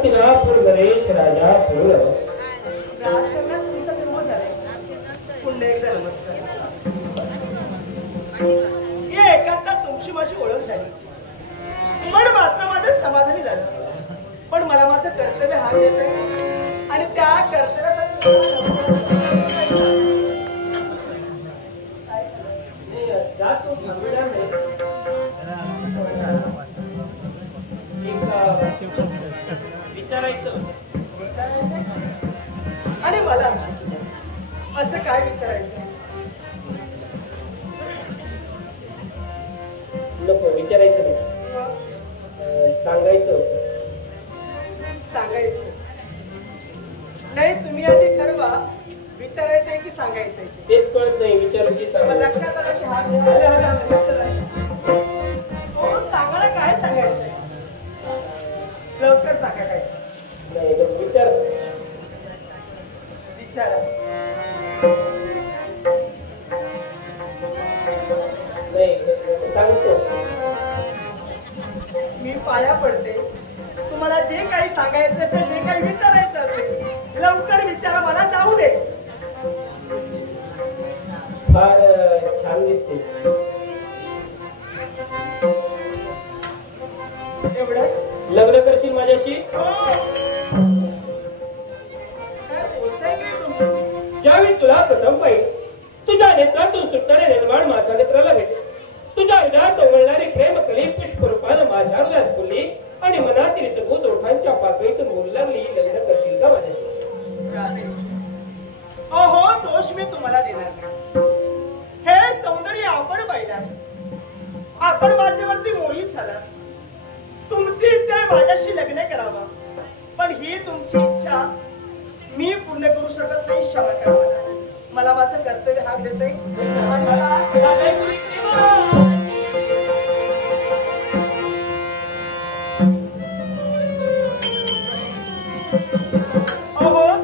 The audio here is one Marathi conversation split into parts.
हस्तिनापुर नरेश राजा पूर्ण राजकारणात तुमचा जन्म झालाय. पुन्हा एकदा नमस्कार. या एकांतात तुमची माझी ओळख झाली. मन मात्र माझं समाधानी झालं. पण मला माझं कर्तव्य हाक देतंय आणि त्या कर्तव्यासाठी विचारायचं आणि मला असं काय विचारायचं? नको विचारायचं नाही, सांगायचं सांगायचं नाही. तुम्ही आधी ठरवा विचारायचंय की सांगायचंय. तेच कळत नाही. विचारू की सांगा. लक्षात आलं की हा सांगा ना, काय सांगायचंय? लवकर सांगा काय. नाही विचार विचारा. नाही सांगतो. मी पाया पडते. तुम्हाला जे काही सांगायचं असेल, जे काही विचारायचं असेल, लवकर विचारा. मला जाऊ दे. फार छान दिसतेस. एवढंच? लग्न करशील माझ्याशी? काय बोलताय काय तुम्ही? ज्यावेळी तुला प्रथम पाहिजे तुझ्या नेत्रातून सुटणारे निर्माण माझ्या नेत्राला भेटे. तुझ्या हृदयात ओघळणारी प्रेम कली पुष्प रूपानं माझ्या हृदयात फुलली आणि मनातील इतभूत ओठांच्या पाकळीतून मुल्लरली. लग्न करशील का माझ्याशी? हो, दोष मी तुम्हाला देणार नाही. हे सौंदर्य आपण पाहिलं. आपण माझ्यावरती मोहित झाला. तुमची इच्छा आहे माझ्याशी लग्न करावं, पण ही तुमची इच्छा मी पूर्ण करू शकत नाही. क्षमा करा. मला माझं कर्तव्य हाक देते आणि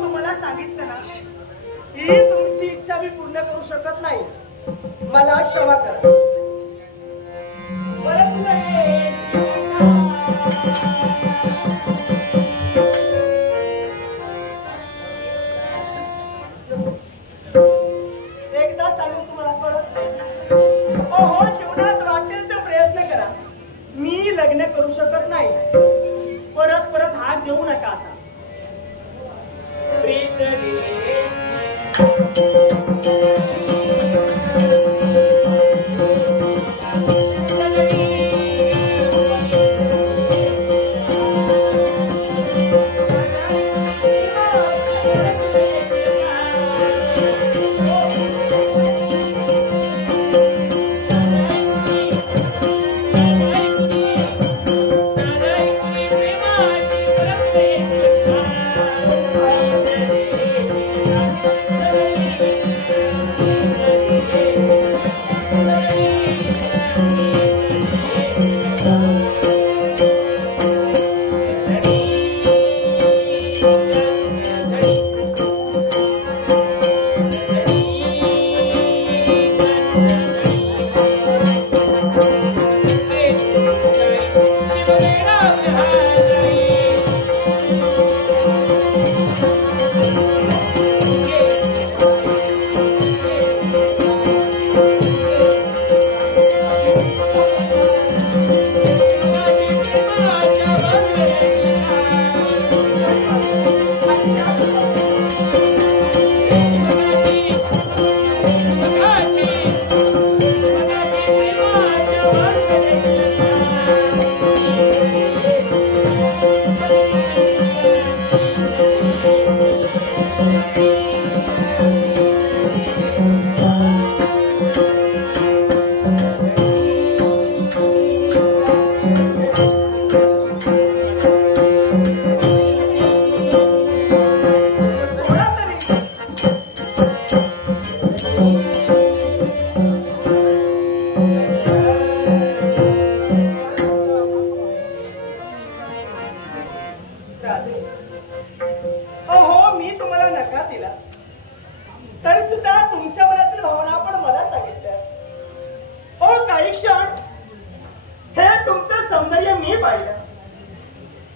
तुम्हाला सांगितलं ना, ही तुमची इच्छा मी पूर्ण करू शकत नाही. मला क्षमा करा. एकदा सांगून तुम्हाला कळत नाही. जीवनात वाटेल तर प्रयत्न करा. मी लग्न करू शकत नाही. परत परत हात देऊ नका. आता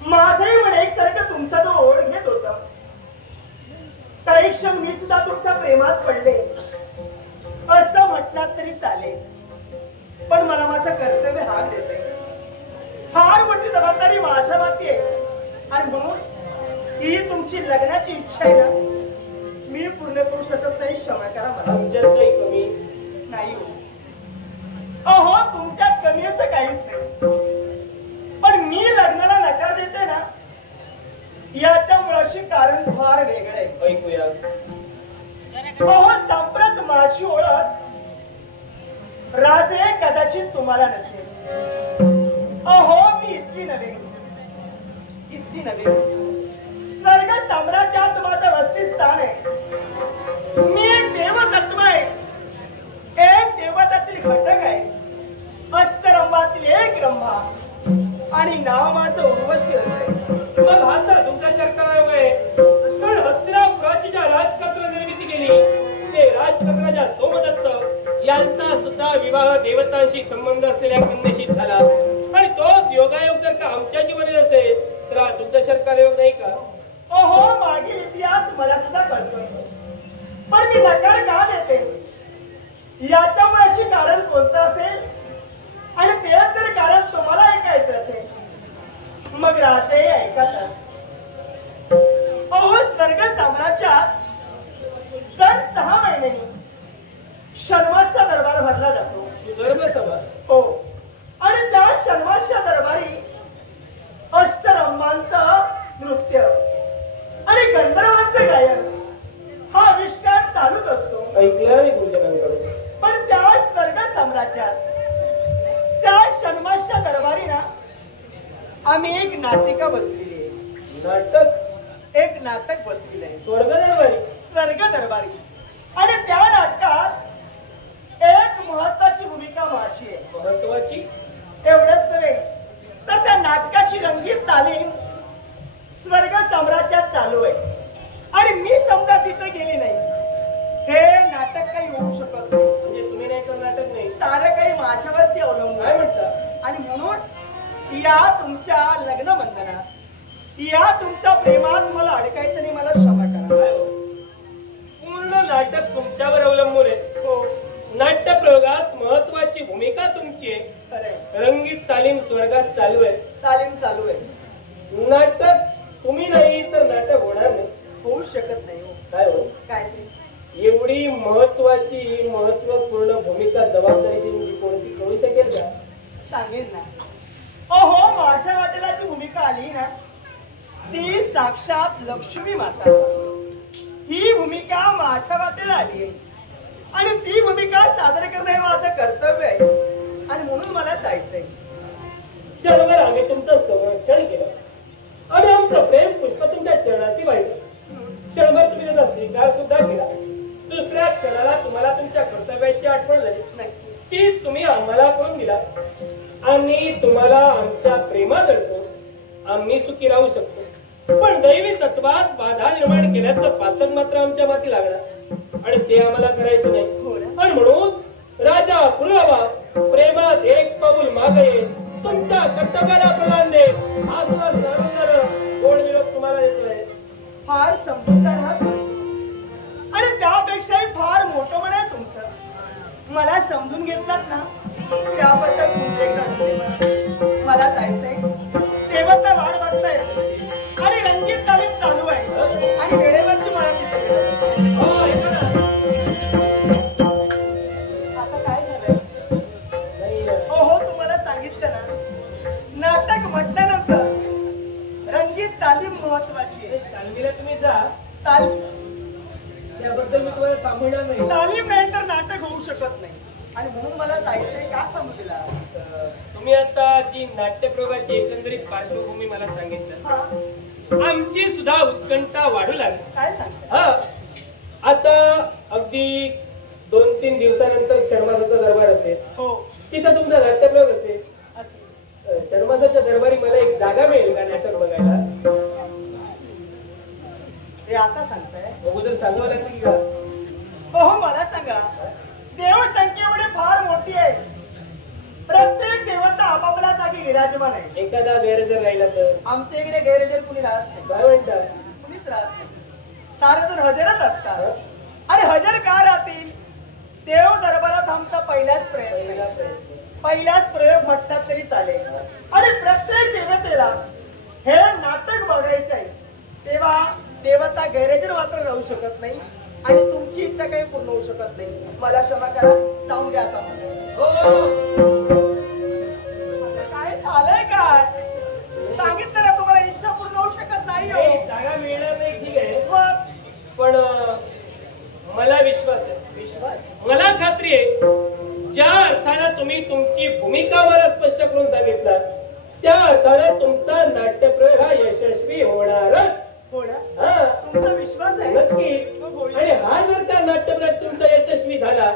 माझंही म्हणे एकसारखं क्षण मी सुद्धा तुमच्या प्रेमात पडले असं म्हटलं तरी चालेल, पण मला माझं कर्तव्य हार देते. फार मोठी जबाबदारी माझ्या माती आहे आणि म्हणून ही तुमची लग्नाची इच्छा आहे ना, मी पूर्ण करू शकत नाही. क्षमा करा मला. आमच्यात काही कमी नाही हो. अहो, तुमच्यात कमी असं काहीच नाही, पण मी लग्नाला नकार देते ना, याच्या मुळाशी कारण फार वेगळं आहे. ऐकूया. अहो, संप्रत माझी ओळख राजे कदाचित तुम्हाला नसेल. अहो, मी इतकी नव्हे, स्वर्ग साम्राज्यात माझं वसतिस्थान आहे. मी एक देवतत्व आहे, एक देवतातील घटक आहे, अष्टरंभातील एक रंभा आणि नाव माझं उर्वशी असेल. मग हा तर तुमचा शर्करा योग आहे. पण हस्तिनापुराची ज्या राजकत्र निर्मिती केली ते राजकत्राच्या सोमदत्त यांचा सुद्धा विवाह देवतांशी संबंध असलेल्या कन्येशी झाला आणि तोच योगायोग जर का आमच्या जीवनात असेल तर हा दुग्ध शर्करा योग नाही का? ओहो, मागील इतिहास मला सुद्धा कळतोय, पण मी नकार का देते याच्यामुळे अशी कारण कोणतं असेल आणि ते जर कारण तुम्हाला ऐकायचं असेल मग राहते ऐकायला. अहो, स्वर्ग साम्राज्यात दर 6 महिन्यांनी षण्मासचा दरबार भरला जातो. गर्भसभा. हो, आणि त्या षण्मासच्या दरबारी अष्टरंभांचं नृत्य आणि गंधर्वांचं गायन हा आविष्कार चालूच असतो. ऐकलं मी गुरुजनांकडे. पण त्या स्वर्ग साम्राज्यात त्या षण्मासच्या दरबारी ना आम्ही एक नाटिका बसलेली आहे. नाटक? एक नाटक बसलेलं आहे. स्वर्ग दरबारी? स्वर्ग दरबारी. आणि त्या नाटकात एक महत्वाची भूमिका माझी आहे. महत्वाची? एवढंच नव्हे तर त्या नाटकाची रंगीत तालीम स्वर्ग साम्राज्यात चालू आहे आणि मी समजा तिथे गेली नाही, हे नाटक काही होऊ शकत नाही. म्हणजे तुम्ही नाही तर नाटक नाही? सारं काही माझ्यावरती अवलंबून काय आहे. म्हणता? आणि म्हणून या तुमच्या लग्न बंधनात, या तुमच्या प्रेमात मला अडकायचं नाही. मला क्षमा करा. काय हो? पूर्ण नाटक तुमच्यावर अवलंबून आहे. हो. नाट्य प्रयोगात महत्वाची भूमिका तुमची आहे. खरंय. रंगीत तालीम स्वर्गात चालू आहे. तालीम चालू आहे. नाटक तुम्ही नाही तर नाटक होणार नाही. होऊ शकत नाही. हो. काय हो? काय ते? एवढी महत्वाची महत्वपूर्ण भूमिका जबाबदारी तुमची कोणती करू शकेल का? सांगेल ना. अहो, माझ्या वाटेला जी भूमिका आली ना ती साक्षात लक्ष्मी माता. ही भूमिका माझ्या वाटेला आली आहे आणि ती भूमिका सादर करणं हे माझं कर्तव्य आहे आणि म्हणून मला जायचंय. क्षणभर आम्ही तुमचं संरक्षण केलं आणि आमचं प्रेम पुष्प तुमच्या चरणाची वाहिलं. क्षणभर तुम्ही त्याचा स्वीकार सुद्धा केला. दुसऱ्या क्षणाला तुम्हाला तुमच्या कर्तव्याची आठवण झाली. तीच तुम्ही आम्हाला करून दिला आणि तुम्हाला आमच्या प्रेमात अडतो. आम्ही सुखी राहू शकतो, पण दैवी तत्वात बाधा निर्माण केल्याचं पातक मात्र आमच्या माती लागणार आणि ते आम्हाला करायचं नाही. आणि म्हणून राजा पुरावा प्रेमात एक पाऊल मागे तुमच्या कर्तव्याला प्रदान दे हा सुद्धा गोड विरोध तुम्हाला देतोय. फार समजूतदार आहात आणि त्यापेक्षाही फार मोठं मन आहे तुमचं. मला समजून घेतलात ना त्याबद्दल तुमचे एकदा धन्यवाद. मला जायचंय. देवाचा वाढ बघताय आणि रंगीत तालीम चालू आहे आणि वेळेवरती मला तिथे हो, ऐका ना. आता काय झालंय? नाही, हो, तुम्हाला सांगितलं ना, नाटक म्हटल्यानंतर रंगीत तालीम महत्वाची आहे. तालमीला तुम्ही जा, तालीम त्याबद्दल मी तुम्हाला थांबवणार नाही. तालीम नाही तर नाटक होऊ शकत नाही आणि म्हणून मला जायचंय. का थांबलेला? तुम्ही आता जी नाट्यप्रयोगाची एकंदरीत पार्श्वभूमी मला सांगितलं, आमची सुद्धा उत्कंठा वाढू लागली. काय सांगता? हा, आता अगदी 2-3 दिवसानंतर शर्माचा दरबार असेल. हो, तिथं तुमचा नाट्यप्रयोग असेल. असेल. शर्माच्या दरबारी मला एक जागा मिळेल का नाटक बघायला? हे आता सांगताय? अगोदर सांगावं लागेल की का? हो, मला सांगा. देवसंख्या एवढी फार मोठी आहे. प्रत्येक देवता आपापल्या जागी विराजमान आहे. एखादा गैरहजर राहिला तर? आमच्या इकडे गैरहजर कुणी राहत नाही. काय म्हणता? कुणीच राहत नाही. सारे जण हजरच असतात आणि हजर का राहतील? देव दरबारात आमचा पहिलाच प्रयोग म्हटलात तरी चालेल. आणि प्रत्येक देवतेला हे नाटक बघायचं आहे तेव्हा देवता गैरहजर मात्र राहू शकत नाही आणि तुमची इच्छा काही पूर्ण होऊ शकत नाही. मला क्षमा करा, जाऊ द्या आता मला. काय झालंय काय? सांगितलं ना तुम्हाला, इच्छा पूर्ण होऊ शकत नाही. जागा मिळणार नाही ठीक आहे, पण मला विश्वास आहे, मला खात्री आहे ज्या अर्थानं तुम्ही तुमची भूमिका मला स्पष्ट करून सांगितलात त्या अर्थानं तुमचा नाट्यप्रयोग हा यशस्वी होणारच. तुमचा विश्वास आहे? नक्की. आणि हा जर का नाट्यप्रयोग तुमचा यशस्वी झाला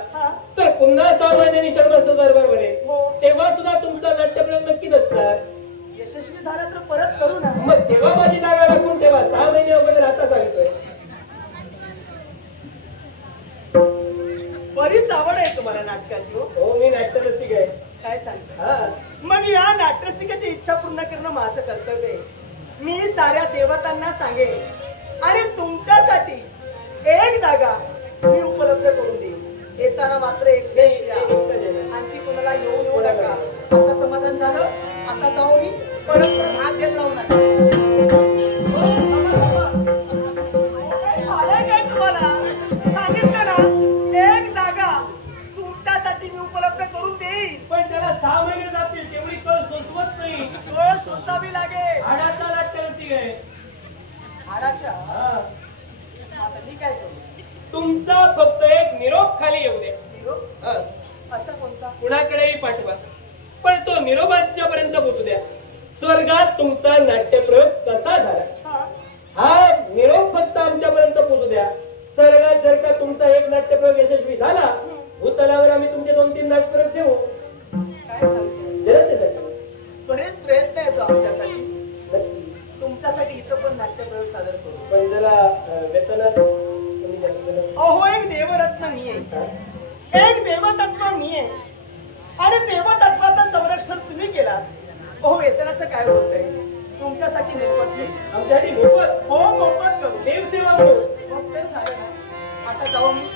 तर पुन्हा सामान्य निशर्माचा दरबार बनेल, तेव्हा सुद्धा तुमचा नाट्यप्रयोग नक्कीच असणार. यशस्वी झाला तर परत करू ना. मग तेव्हा माझी जागा राखून ठेवा. 6 महिने अगोदर आता सांगतोय. बरीच आवड आहे तुम्हाला नाटकाची. हो, मी नाट्यरसिक आहे. काय सांगता? मग या नाट्यरसिकाची इच्छा पूर्ण करणं माझं कर्तव्य आहे. मी साऱ्या देवतांना सांगेन आणि तुमच्यासाठी एक जागा मी उपलब्ध करून देईन. येताना मात्र एकटे आणखी कोणाला येऊ नका. आता समाधान झालं, आता जाऊ मी परत हात देत राहू नका. झालंय काय तुम्हाला? सांगितलं ना, एक जागा तुमच्यासाठी मी उपलब्ध करून देईन. पण त्याला 6 महिने जातील, तेवढी कळ सोसवत नाही. कळ सोसावी लागेल. हाडाचा नाट्यरसिक आहे. हाडाच्या? आता मी काय करू? तुमचा फक्त एक निरोप खाली येऊ दे. निरोप? असा कोणता? कुणाकडेही पाठवा, पण तो निरोप आजच्यापर्यंत पोहोचू द्या. स्वर्गात तुमचा नाट्यप्रयोग कसा झाला हा निरोप फक्त आमच्यापर्यंत पोहोचू द्या. स्वर्गात जर का तुमचा एक नाट्यप्रयोग यशस्वी झाला, भूतलावर आम्ही तुमचे 2-3 नाट्यप्रयोग ठेवू. काय सांगतो? बरेच प्रयत्न येतो आमच्यासाठी. तुमच्यासाठी इथं पण नाट्यप्रयोग सादर करू. पण जरा वेतनात अहो, एक देवरत्न मी आहे, एक देवतत्व मी आहे आणि देवतत्वाचं संरक्षण तुम्ही केला. अहो, वेतनाचं काय होत आहे? तुमच्यासाठी मोफत नाही, आमच्यासाठी मोफत. हो, मोफत करू. देवसेवा म्हणून. मग तर झालं ना. आता जाऊ मी.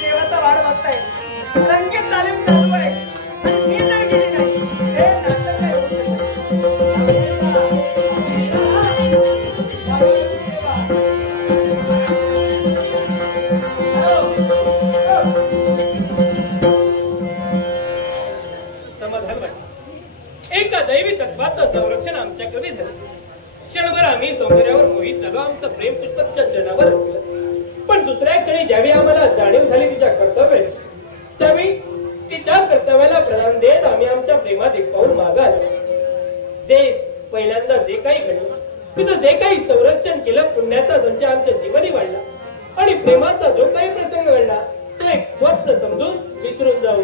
देवाचा वाढ बघताय, रंगीत तालीम चालू आहे. मी जर गेली नाही हे नाटक काय होऊ समाधान वाटलं. एका दैवी तत्वाचं संरक्षण आमच्याकडे झालं. क्षणभर आम्ही सौंदर्यावर मोहित झालो, आमचं प्रेम पुष्पच्या चरणावर रचलं. पण दुसऱ्या क्षणी ज्यावेळी आम्हाला जाणीव झाली तिच्या कर्तव्याची, त्यावेळी तिच्या कर्तव्याला प्राधान्य देत आम्ही आमच्या प्रेमात एक पाऊल मागे आलो. देव पहिल्यांदा जे काही घडलं, तिथं जे काही संरक्षण केलं, पुण्याचा संच आमच्या जीवनी वाढला आणि प्रेमाचा जो काही प्रसंग घडला तो एक स्वप्न समजून विसरून जाऊ.